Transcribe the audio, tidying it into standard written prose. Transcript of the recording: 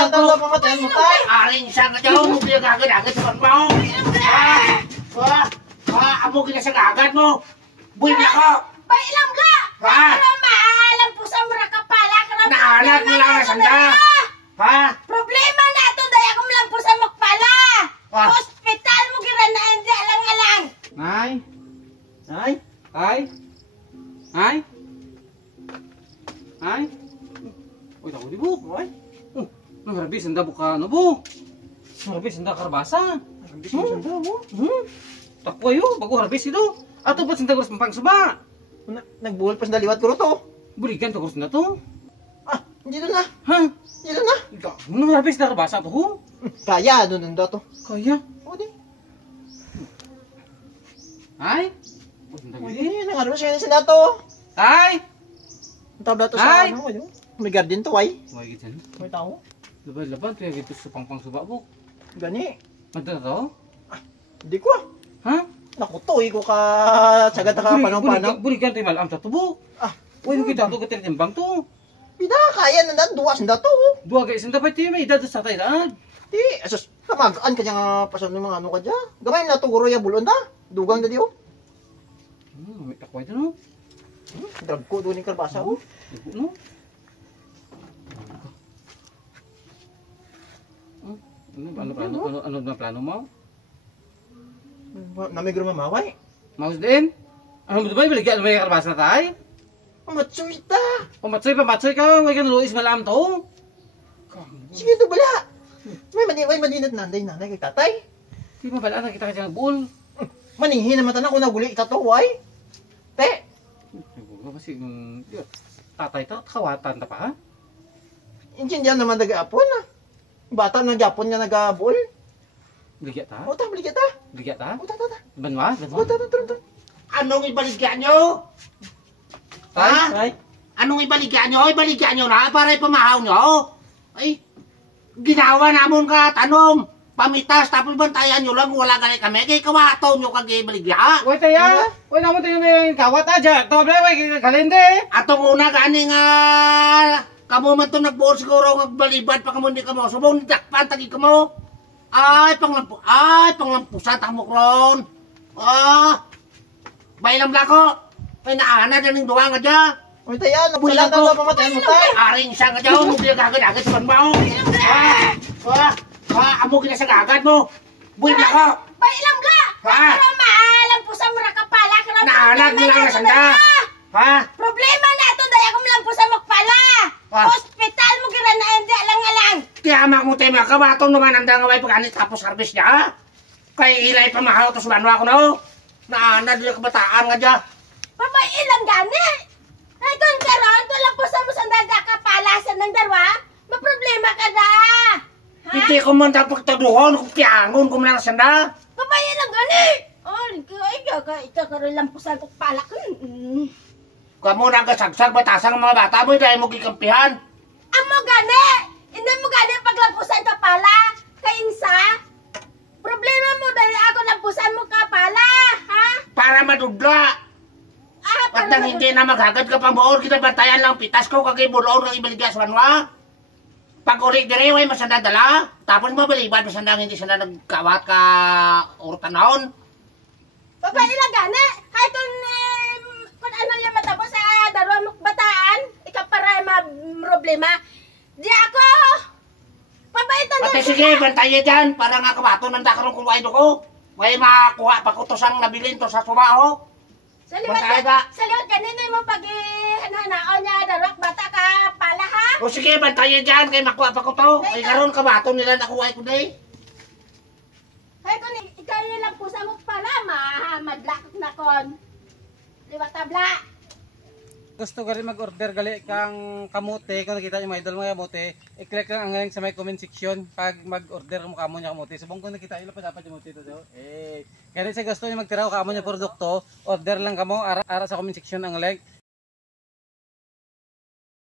lang ko. Pamatayan mo tayo. Aring siya nga dyan. Muli ang agad-agad sa pagbaw. Amo gina sa agad mo. Buhay na ko. Bailam ka. Pero maalam po sa mura kapala. Naanak mo lang na sanda. Problema na ito. Daya ko lang po sa makpala. Hospital mo gira na hindi alang-alang. Nay. Nay. Tay. Nay. Nay. Uy, tako di bu. Uy. Nangharabis anda buka ano bu. Nangharabis anda karbasa. Nangharabis anda bu. Takpo ayo, bago harabis ito. Ato pa sinta kuras pampang suba. Nagbuhol pa sa daliwat ko to. Buligan to kuras na to. Ah, hindi na. Ha? Hindi na. Nung harabis na karbasa to ho. Kaya, doon nanda to. Kaya? O di. Ay? Uy, nangarap siya na to. Ay! Ang tabla to sa ano. May garden to, ay. May gitan. May tao. Laban-laban, tuya gito sa pangpang suba ko. Gani. Manda na to? Hindi ko. Ha? Naku, tuwi ko ka sagad ka panang-panang. Buligan tayo malam sa tubo. Ah. Uy, kita to katil timbang to. Pida, kaya nanda, duwas nanda to. Dua guys, hindi pa tayo may edad sa tayo daan. Di, asos, kamagaan ka niya nga pasan ng mga ano ka dyan. Gamay na to, guro ya bulon da. Dugang na di, oh. May takway ito, no? Drag ko doon yung karbasa, oh. Dugo, no? Ano na plano mo? Namigro mamaway. Maus din? Ano mo ba? Baligyan may karbasa na tayo? Pamatsoy ta. Pamatsoy ka. May kanuluis malam to. Sige to bala. May maninat nanay kay tatay. Di ba bala na kita kaya bul? Manihin naman tanan ko naguli ita to, way. Te. Kasi tatay to, kawatan ta pa ha? Intindihan naman nag-aapon na. Bata ng Japon nga nag-abol. Baligyan ta? O ta, baligyan ta. Baligyan ta? O ta. Banwa? O ta. Anong ibaligyan nyo? Tay? Anong ibaligyan nyo? Ibaligyan nyo na para ipamahaw nyo? Ay, ginawa namon ka, tanom. Pamitas, tapos bantayan nyo lang, wala gali kami. Kaya kawataw nyo kag ibaligya. Uy, taya! Uy, naman tayo may kawat aja. Toble, uy, kalende. Atong una gani nga, kamo man to nagbuol siguro ngagbalibad pa kamo hindi kamo. Subong dakpan tagi kamo. Ay, panglampusan tamo kron. Bailam lako. May naana na ng duwa nga dyan. O taya, nabulan na pamatayan mo tayo. Aring siya nga dyan, muli ang agad-agad sa panbaw. Amo gina sa agad mo. Buhay na ko. Bailam ka. Pero maalam po sa mura kapala. Naanak mo lang na sanda. Problema na ito. Daya ko lang po sa makpala. Hospital mo gira na hindi alang-alang. Tiyamak mo tayo mga kabatong naman ang dangaway pag-anit tapos service niya. Kaya ilay pa mahaw to sa banwa ko no. Naana din yung kabataan nga dyan. Papailan gani. Ay kung karoon, tulang po sa musandada kapalasan ng darwa. Maproblema ka na. Hindi ko man dapat pagtaduhon kung tiyangon ko man ang sanda. Papailan gani. Ikaw karoon lang po sa palak. Kamu nagasagsag batasang mga bata mo, dahil mo gikampihan. Amo gani. Hindi mo gani paglampusan ka pala. Kainsa. Problema mo dahil ako lampusan mo ka pala. Ha? Para madudla. At nang hindi na maghagad ka pang buor, kita bantayan lang pitas ko kagay buloon ng ibaligya sa banwa. Pag ulit dire, way masanda dala. Tapos mabalibad, masanda hindi sana nagkawat ka urutan naon. Papailan gani. Hay kung ano yung matapos sa darwa mo bataan, ikaw para problema. Di ako. Papaitan Ate sige, bantayan dyan. Para nga kabato ng dakarong kung waido ko. Way makuha pa ko to sang nabilin to sa sumaho. Sa liwat ganito mo pag-hananaon niya darwak bata ka pala ha? O sige, bantayan dyan. Kaya makuha pa ko to. Ay karon kabato nila nakuha ko day. Hay kung ikaw yung lang pusa mo pala, madlak na kon. Liwat tabla. Gusto ka rin mag-order gali kang kamote, kung nakita nyo mga idol mga kamote, i-click lang ang link sa may comment section pag mag-order mo kamo niya kamote. Subong kung nakita nyo pa dapat yung kamote ito. Kaya rin sa gusto nyo magtiraw kamo niya produkto, order lang kamo, ara sa comment section ang link.